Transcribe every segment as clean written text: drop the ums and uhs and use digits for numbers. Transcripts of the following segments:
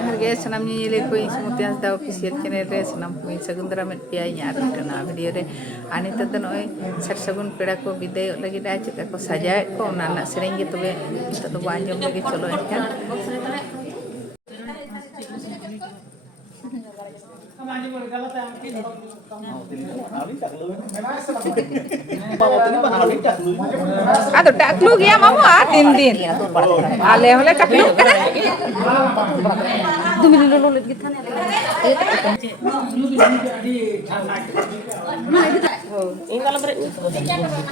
Harga senam nyilek ko semutian daw official channel re senam ko sagundra met pia nyar kana video re ani tad noy sarsagun peda ko biday lagi da chika ko saja ko nana sereng gitu be tad banjom lagi cholo kan Aduh taklu ya mama din din ale hole taklu kana dumi lolo let gitu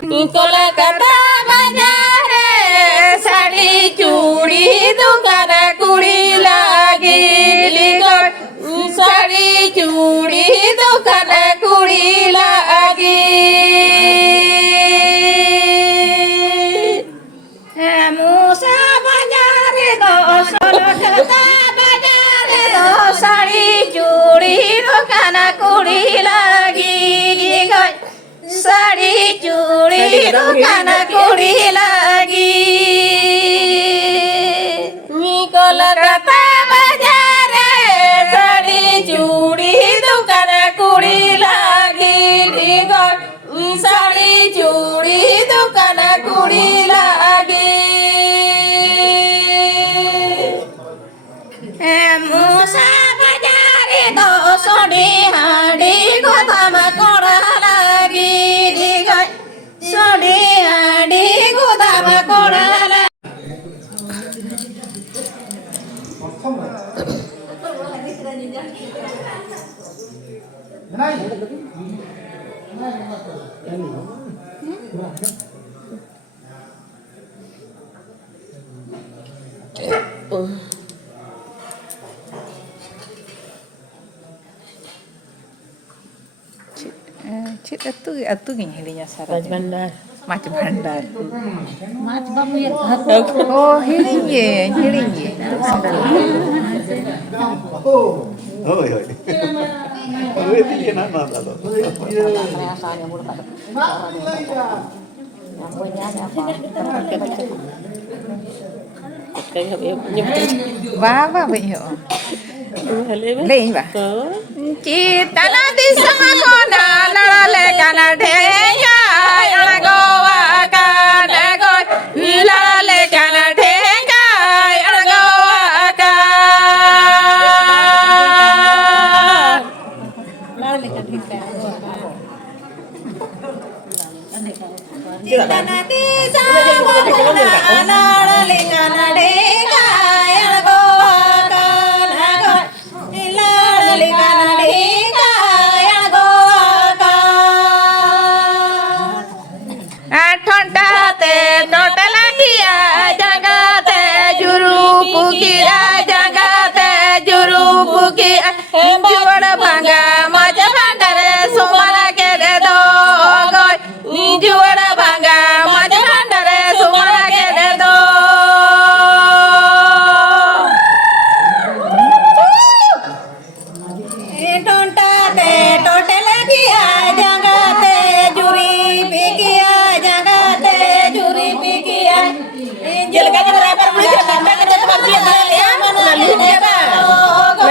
Ikola kata bajare sari curi dukan kuri lagi likot sari curi dukan kuri lagi Musa bajare do solo kata bajare do sari curi dukan kuri lagi likot sari curi dukan kuri lagi Nikola kata bajare sari curi dukan kuri lagi Nikola sari curi dukan kuri lagi Musa bajare do sodi hadi gotama kora lagi Nikola sodi hadi gotama kora lagi Cik atu gini hilinya sarah. Mach bandar. Mach bamu ya. Oh hiling ye. Oh iya. Oh itu dia nama kalau. Baba beyo. Lein ba. Cita na di sama kona nalale kana dheya anago kana go nalale kana dheya anago ka Cita na di sama kona nalale kana dheya anago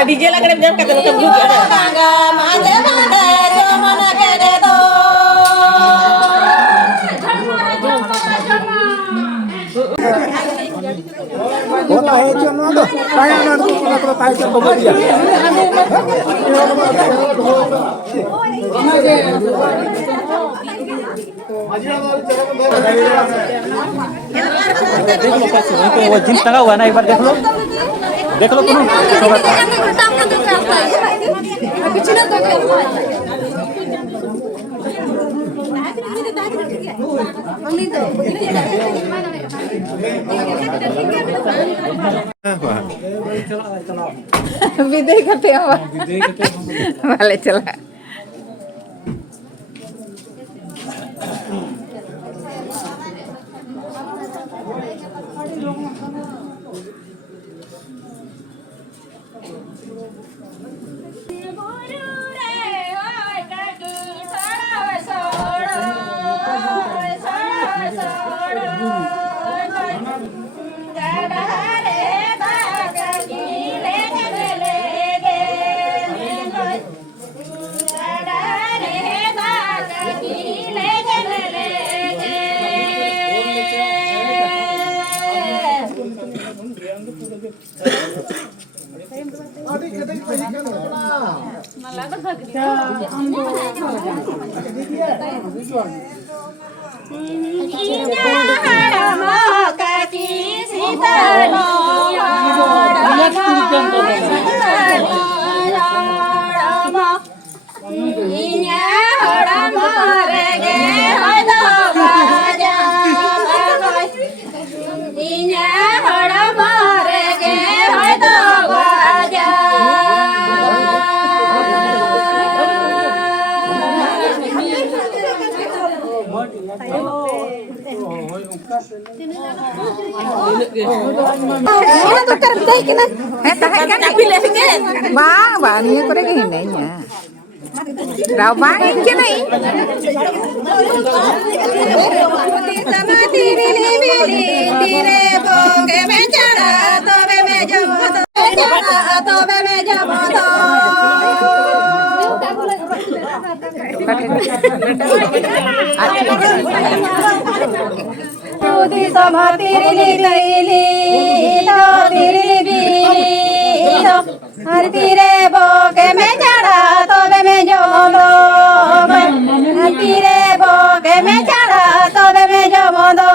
DJ lah kadang kata macam juga ada. Kota hecho no ando. Kaya na ko tayo sa pamilya. वो gym टंगा हुआ है ना एक बार देख लो तुम विदय करते हैं वाले चला bang bang ini kau lagi hindainya rau bang ini nih sama tiri bili tire boge mecara tobe mejomoto tobe mejomoto Rudi sama tiri bili tiri bili Har tire boge mecara tobe mejomoto tire boge mecara tobe mejomoto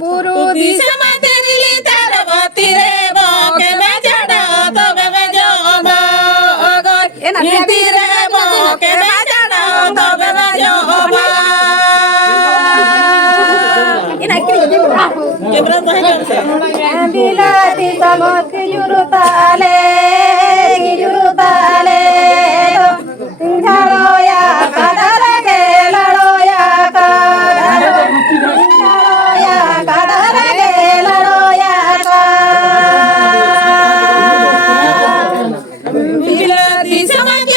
buru di sama tiri tara tire boge mecara tobe mejomoto tire boge mecara tobe mejomoto Bila di samut kijurutale tingkalo ya kadare ke lado ya kadare tingkalo ya kadare ke lado ya bila di samut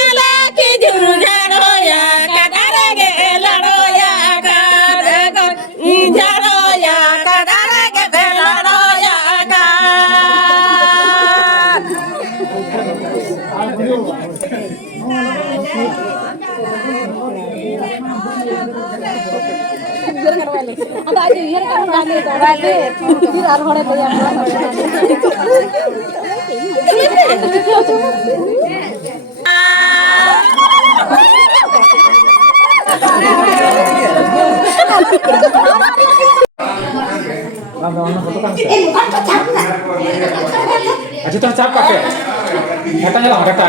kijurutale ya kadare ke lado ya kadare tingkalo ya kadare ke lado ya Aji tuh cap pakai katanya lah kata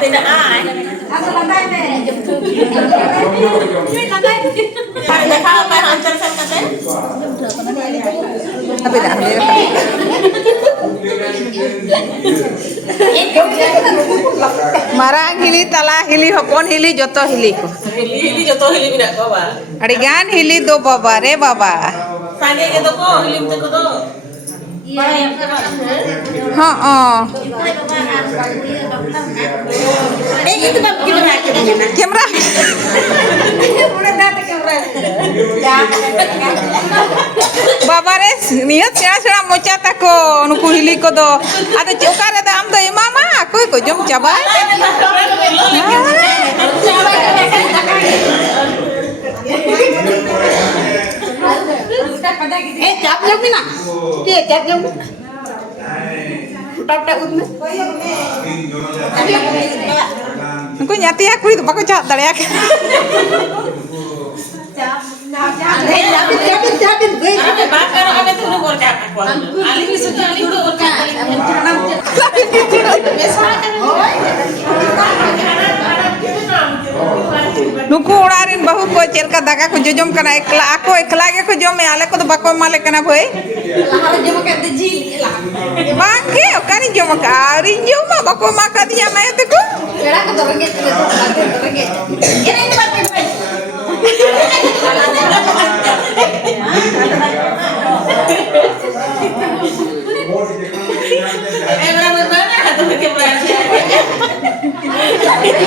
tidak ai aku lantai deh kalau main hancur saya kata tapi dah marang hili tala hili hopon hili joto hili ko hili joto hili tidak bawa adigan hili do baba re baba sange ke to ko hili te ko to हाँ itu bab camera बाबा रे नियत सेड़ा सेड़ा mocha ताको नुकु हिली को दो आदे चौका रे दाम दो इमामा कोई को जम चाबा chat yang tak ut na. Aku nyati aku itu pakai cat dari aku. Japin gue. Ame bakar ame tuh nomor cak aku. Ali bisa ali tuh berkat ali. Nuku urarin bahu ko chelka daga ko jojom kana ekla ge ko jome ale ko bako male kana boy. Lahar jom kat ji lah. Bangke okani jom ka ari joma bako maka dia mayo te ko. Kira ka dorongge tu dorongge. Ini pakai boy. Berapa banyak tuh bikin berarti. Coba itu.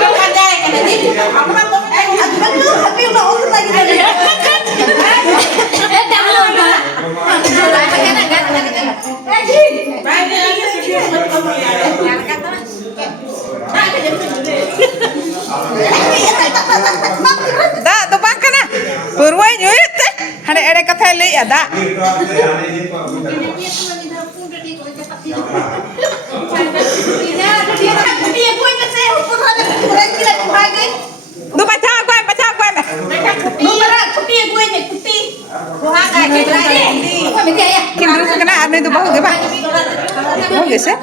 Kau ada kan tadi. Aku nak tapi udah urut lagi tadi. Jangan lupa. Baik lagi sedikit betul ya. Da to bangkana. Purwai nyuit. Hane ere katha le ya da. Du baca aku me. Kindru kena anu itu bahu ge ba. Bahu ge se.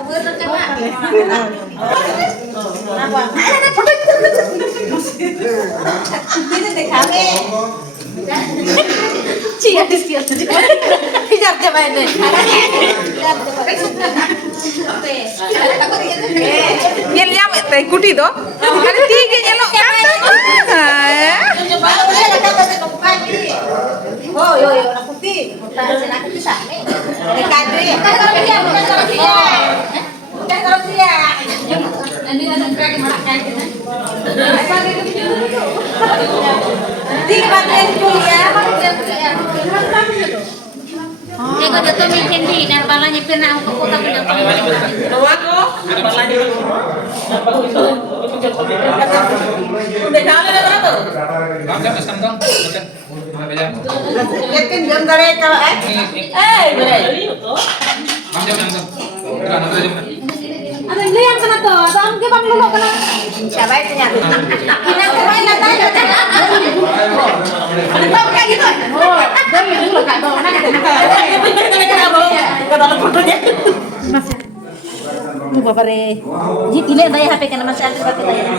Nyel nyam te kuti do. Kali tige nyelo kan. Oh, yo, nak putih. Nak putih sana. Kadri. Ini ada track marak kayak gitu. Di bagian kuliah, Ego jatuh mungkin di dan palanya pernah aku kota pendatang. Doa kok. Apalagi. Udah kali ada berapa tuh? yakin jam dari kalau Boleh. Ada ini yang kena tuh, ada ang kebang lulu kena. siapa itu nyari? Inang kemarin nata ya kan? Ada tahu kayak gitu? Oh, dari dulu kak bawa nak Lu bapak re, ji pilih bayar HP kena masih ada tapi bayar.